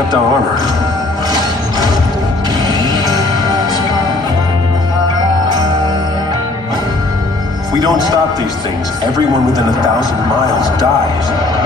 kept our armor. If we don't stop these things, everyone within 1,000 miles dies.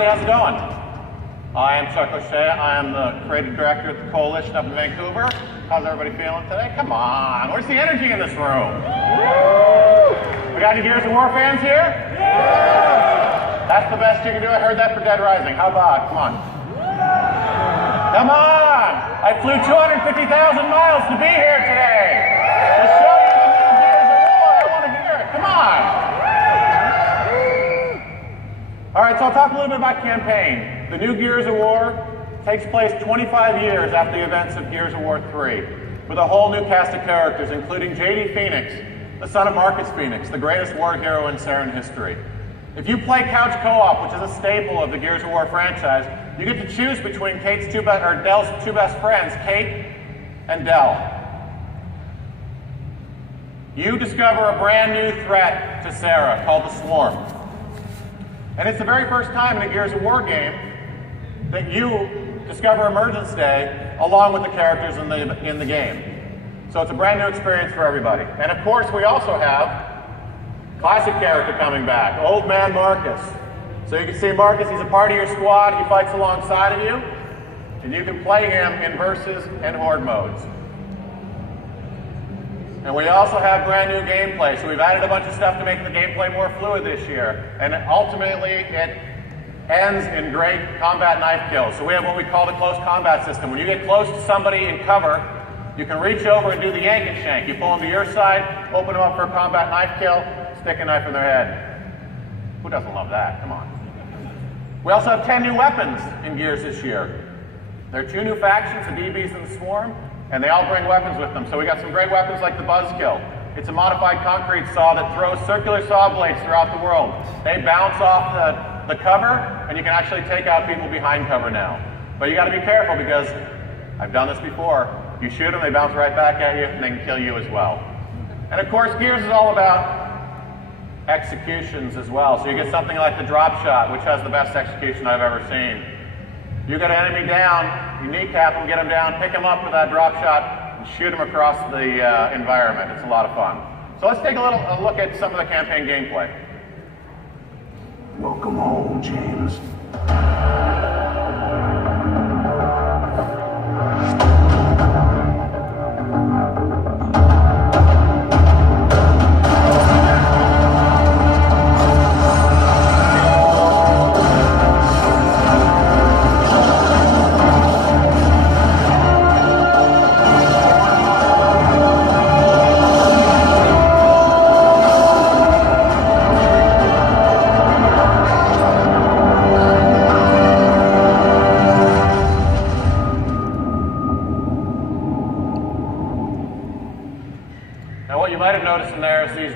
How's it going? I am Chuck O'Shea. I am the creative director at the Coalition up in Vancouver. How's everybody feeling today? Come on, where's the energy in this room? We got any Gears of War fans here? Yeah! That's the best you can do. I heard that for Dead Rising. How about? Come on. Come on! I flew 250,000 miles to be here today to show you the new Gears of War. I want to hear it. Come on! All right, so I'll talk a little bit about campaign. The new Gears of War takes place 25 years after the events of Gears of War 3, with a whole new cast of characters, including J.D. Phoenix, the son of Marcus Phoenix, the greatest war hero in Saren history. If you play couch co-op, which is a staple of the Gears of War franchise, you get to choose between Dell's two best friends, Kate and Dell. You discover a brand new threat to Sara called the Swarm. And it's the very first time in a Gears of War game that you discover Emergence Day along with the characters in the game. So it's a brand new experience for everybody. And of course, we also have classic character coming back, Old Man Marcus. So you can see Marcus, he's a part of your squad, he fights alongside of you, and you can play him in Versus and Horde modes. And we also have brand new gameplay, so we've added a bunch of stuff to make the gameplay more fluid this year. And ultimately, it ends in great combat knife kills. So we have what we call the close combat system. When you get close to somebody in cover, you can reach over and do the yank and shank. You pull them to your side, open them up for a combat knife kill, stick a knife in their head. Who doesn't love that? Come on. We also have 10 new weapons in Gears this year. There are 2 new factions, the DBs and the Swarm, and they all bring weapons with them. So we got some great weapons like the Buzzkill. It's a modified concrete saw that throws circular saw blades throughout the world. They bounce off the cover, and you can actually take out people behind cover now. But you got to be careful because I've done this before. You shoot them, they bounce right back at you, and they can kill you as well. And of course, Gears is all about executions as well. So you get something like the drop shot, which has the best execution I've ever seen. You get an enemy down, you kneecap them, get them down, pick them up with that drop shot, and shoot them across the environment. It's a lot of fun. So let's take a look at some of the campaign gameplay. Welcome home, James.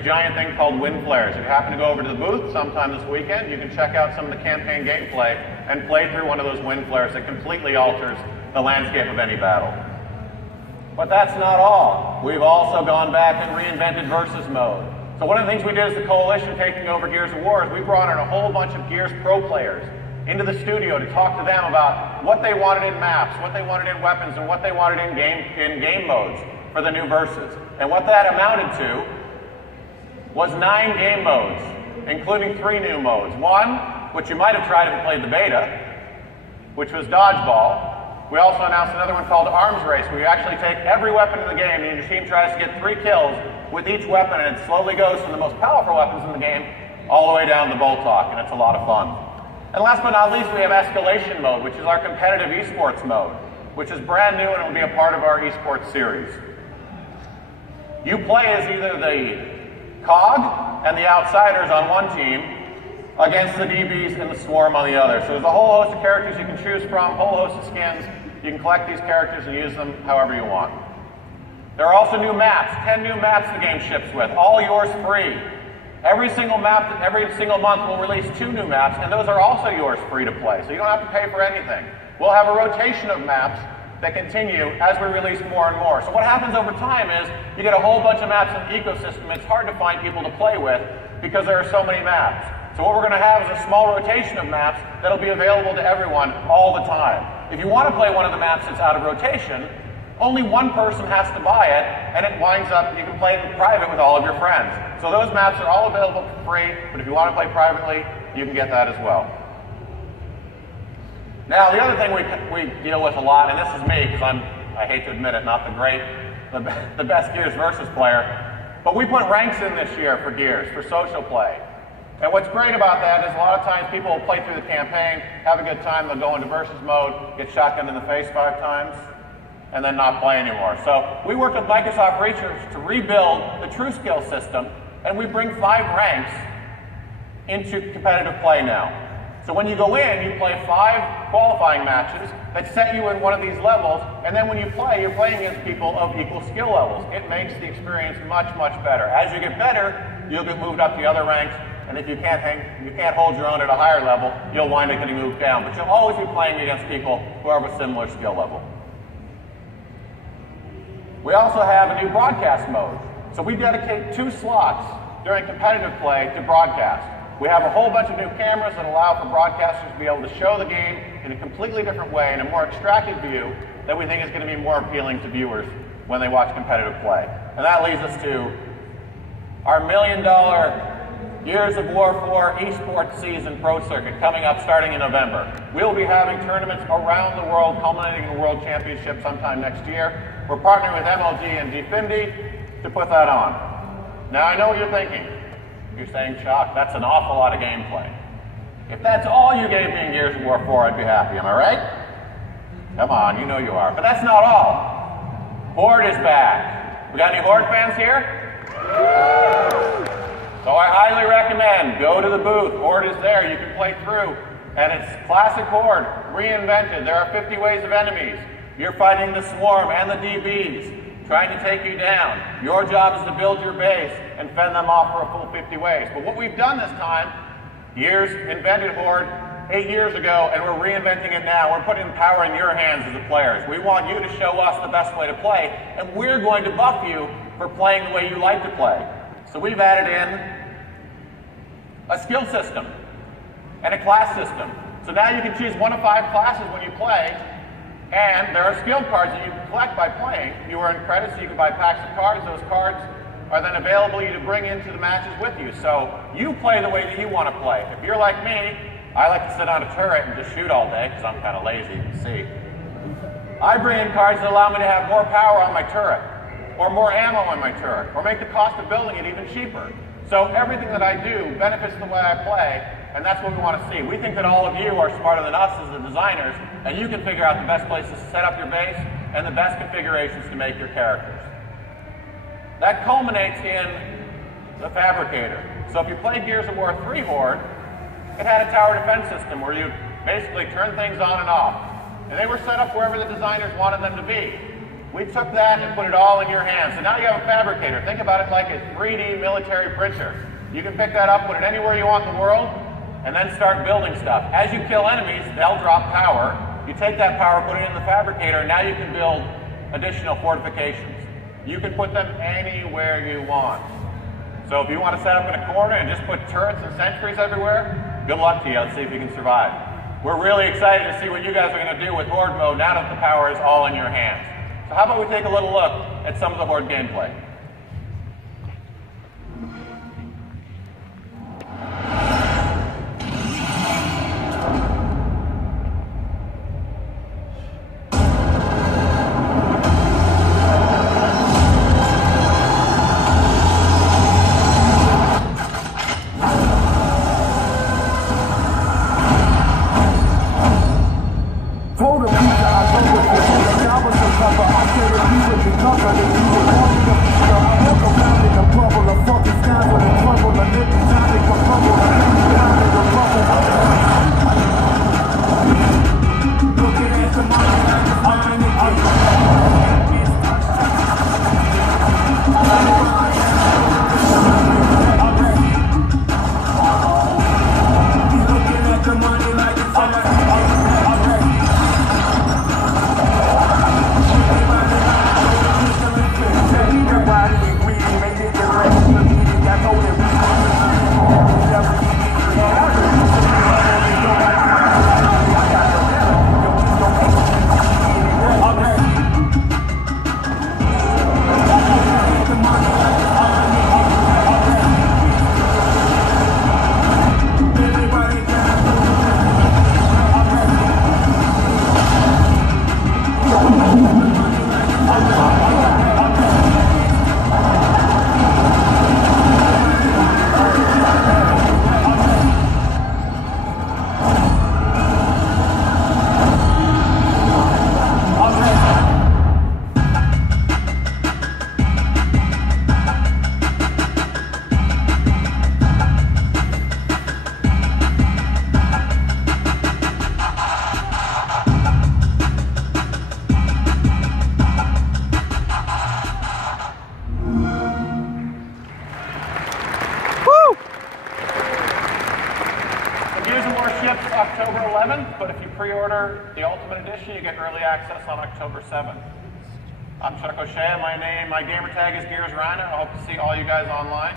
Giant thing called wind flares. If you happen to go over to the booth sometime this weekend, you can check out some of the campaign gameplay and play through one of those wind flares that completely alters the landscape of any battle. But that's not all. We've also gone back and reinvented Versus mode. So one of the things we did as the Coalition taking over Gears of War is we brought in a whole bunch of Gears Pro players into the studio to talk to them about what they wanted in maps, what they wanted in weapons, and what they wanted in game modes for the new Versus. And what that amounted to was 9 game modes, including 3 new modes. One, which you might have tried if you played the beta, which was Dodgeball. We also announced another one called Arms Race, where you actually take every weapon in the game and your team tries to get 3 kills with each weapon, and it slowly goes from the most powerful weapons in the game all the way down to Boltok, and it's a lot of fun. And last but not least, we have Escalation Mode, which is our competitive esports mode, which is brand new and will be a part of our esports series. You play as either the COG and the Outsiders on one team against the DBs and the Swarm on the other. So there's a whole host of characters you can choose from, a whole host of skins. You can collect these characters and use them however you want. There are also new maps, 10 new maps the game ships with, all yours free. Every single map, every single month we'll release 2 new maps, and those are also yours free to play, so you don't have to pay for anything. We'll have a rotation of maps that continue as we release more and more. So what happens over time is you get a whole bunch of maps in the ecosystem. It's hard to find people to play with because there are so many maps. So what we're going to have is a small rotation of maps that'll be available to everyone all the time. If you want to play one of the maps that's out of rotation, only one person has to buy it, and it winds up, you can play it in private with all of your friends. So those maps are all available for free, but if you want to play privately, you can get that as well. Now, the other thing we deal with a lot, and this is me, because I hate to admit it, not the best Gears Versus player, but we put ranks in this year for Gears, for social play. And what's great about that is a lot of times people will play through the campaign, have a good time, they'll go into Versus mode, get shotgunned in the face 5 times, and then not play anymore. So we worked with Microsoft Research to rebuild the TrueSkill system, and we bring 5 ranks into competitive play now. So when you go in, you play 5 qualifying matches that set you in one of these levels, and then when you play, you're playing against people of equal skill levels. It makes the experience much, much better. As you get better, you'll get moved up the other ranks, and if you can't hold your own at a higher level, you'll wind up getting moved down. But you'll always be playing against people who are of a similar skill level. We also have a new broadcast mode. So we dedicate 2 slots during competitive play to broadcast. We have a whole bunch of new cameras that allow for broadcasters to be able to show the game in a completely different way, in a more extracted view that we think is going to be more appealing to viewers when they watch competitive play. And that leads us to our $1 million Gears of War 4 esports season pro circuit coming up starting in November. We'll be having tournaments around the world, culminating in the World Championship sometime next year. We're partnering with MLG and Definity to put that on. Now I know what you're thinking. You're saying, Chuck, that's an awful lot of gameplay. If that's all you gave me in Gears of War 4, I'd be happy, am I right? Come on, you know you are. But that's not all. Horde is back. We got any Horde fans here? So I highly recommend, go to the booth. Horde is there, you can play through. And it's classic Horde, reinvented. There are 50 ways of enemies. You're fighting the Swarm and the DBs, trying to take you down. Your job is to build your base and fend them off for a full 50 ways. But what we've done this time, Gears invented Horde 8 years ago, and we're reinventing it now. We're putting power in your hands as the players. We want you to show us the best way to play, and we're going to buff you for playing the way you like to play. So we've added in a skill system and a class system. So now you can choose one of 5 classes when you play, and there are skill cards that you can collect by playing. You earn credits, so you can buy packs of cards. Those cards are then available to bring into the matches with you. So you play the way that you want to play. If you're like me, I like to sit on a turret and just shoot all day because I'm kind of lazy, you can see. I bring in cards that allow me to have more power on my turret, or more ammo on my turret, or make the cost of building it even cheaper. So everything that I do benefits the way I play, and that's what we want to see. We think that all of you are smarter than us as the designers, and you can figure out the best places to set up your base and the best configurations to make your characters. That culminates in the Fabricator. So if you played Gears of War 3 Horde, it had a tower defense system where you basically turn things on and off. And they were set up wherever the designers wanted them to be. We took that and put it all in your hands. So now you have a Fabricator. Think about it like a 3D military printer. You can pick that up, put it anywhere you want in the world, and then start building stuff. As you kill enemies, they'll drop power. You take that power, put it in the Fabricator, and now you can build additional fortifications. You can put them anywhere you want. So if you want to set up in a corner and just put turrets and sentries everywhere, good luck to you. Let's see if you can survive. We're really excited to see what you guys are going to do with Horde mode now that the power is all in your hands. So how about we take a little look at some of the Horde gameplay. October 11th, but if you pre-order the Ultimate Edition, you get early access on October 7th. I'm Chuck O'Shea. My gamer tag is Gears Rhino. I hope to see all you guys online.